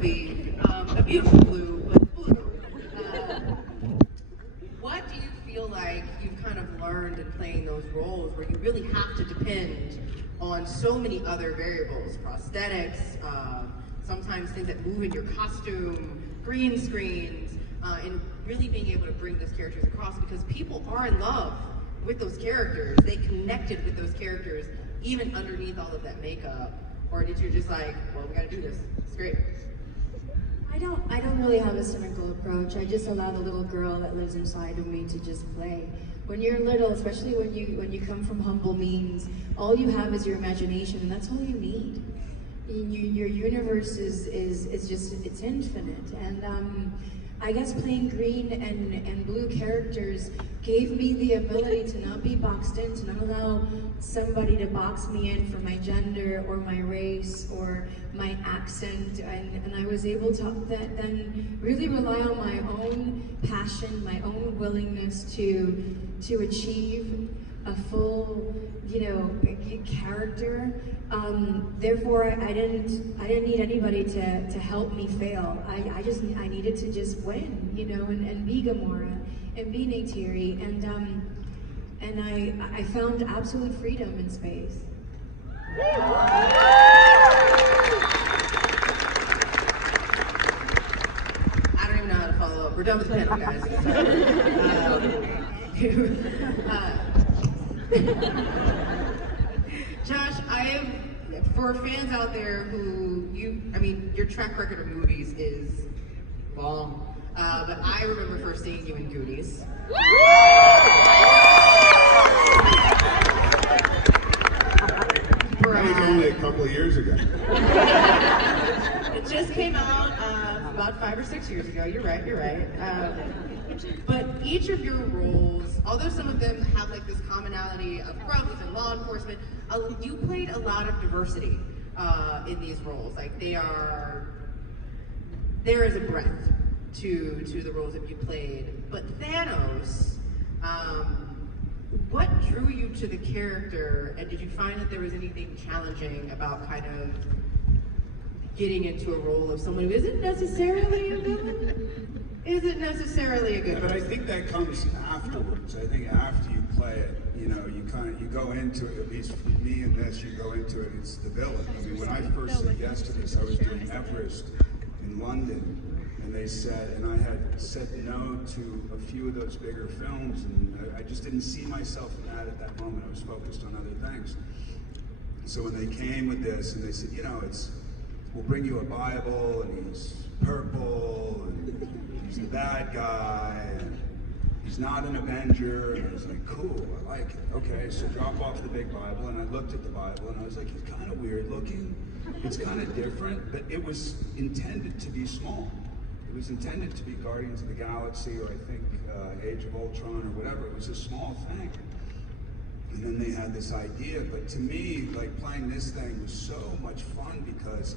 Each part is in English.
be a beautiful blue, but blue. What do you feel like you've kind of learned in playing those roles where you really have to depend on so many other variables, prosthetics, sometimes things that move in your costume, green screens, and really being able to bring those characters across, because people are in love with those characters. They connected with those characters even underneath all of that makeup. Or did you just like, well, we gotta do this, it's great? I don't really have a cynical approach. I just allow the little girl that lives inside of me to just play. When you're little, especially when you come from humble means, all you have is your imagination, and that's all you need. Your universe is just, it's infinite. And I guess playing green and blue characters gave me the ability to not be boxed in, to not allow somebody to box me in for my gender or my race or my accent, and I was able to then really rely on my own passion, my own willingness to achieve a full, character. Therefore, I didn't need anybody to help me fail. I needed to just win, and be Gamora and be Neytiri, and I found absolute freedom in space. I don't even know how to follow up. We're done with the panel, guys. Josh, for fans out there who your track record of movies is long, but I remember first seeing you in Goonies. That was only a couple of years ago. It just came out about 5 or 6 years ago. You're right. But each of your roles, although some of them have like this commonality of growth and law enforcement, you played a lot of diversity in these roles. Like there is a breadth to the roles that you played. But Thanos, what drew you to the character, and did you find that there was anything challenging about kind of getting into a role of someone who isn't necessarily a villain? Isn't necessarily a good But I person? think that comes afterwards. I think after you play it, you go into it, at least for me in this, you go into it, it's the villain. I mean, when I first said yes to this, I was doing Everest in London, and I had said no to a few of those bigger films, and I just didn't see myself in that at that moment. I was focused on other things. So when they came with this, and they said, we'll bring you a Bible, and he's purple, and he's the bad guy, and he's not an Avenger, and I was like, cool, I like it. Okay, so drop off the big Bible, and I looked at the Bible, and I was like, he's kind of weird looking, it's kind of different, but it was intended to be small. It was intended to be Guardians of the Galaxy, or I think Age of Ultron, or whatever. It was a small thing. And then they had this idea, but to me, like, playing this thing was so much fun because,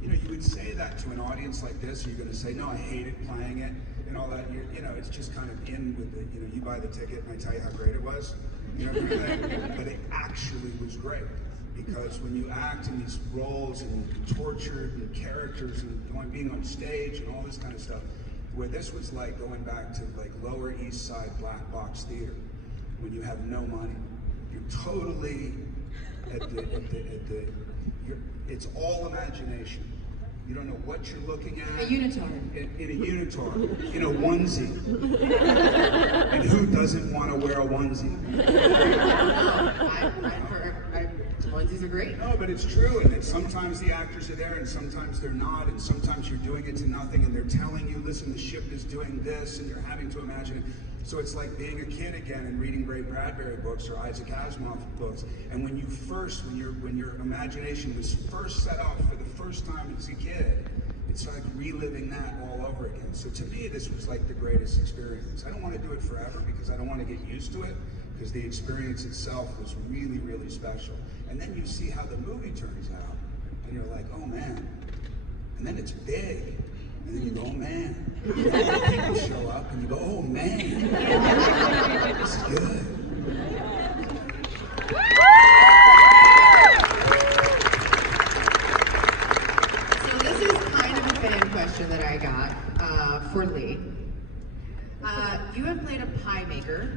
you would say that to an audience like this, you're gonna say, no, I hated playing it, and all that, it's just kind of in with it, you buy the ticket and I tell you how great it was, kind of thing. But it actually was great, because when you act in these roles and you're tortured and characters and being on stage and all this kind of stuff, where this was like going back to like Lower East Side black box theater, when you have no money, you're totally it's all imagination. You don't know what you're looking at. A unitard. In a unitard, in a onesie. And who doesn't want to wear a onesie? Onesies are great. No, but it's true, and that sometimes the actors are there and sometimes they're not, and sometimes you're doing it to nothing and they're telling you, listen, the ship is doing this, and you're having to imagine it. So it's like being a kid again and reading Ray Bradbury books or Isaac Asimov books. And when your imagination was first set off for the first time as a kid, it's like reliving that all over again. So to me, this was like the greatest experience. I don't want to do it forever because I don't want to get used to it, because the experience itself was really, really special. And then you see how the movie turns out, and you're like, oh man. And then it's big. And then you go, oh man. And then other people show up and you go, oh man. This is good. So this is kind of advanced. question that I got for Lee. You have played a pie maker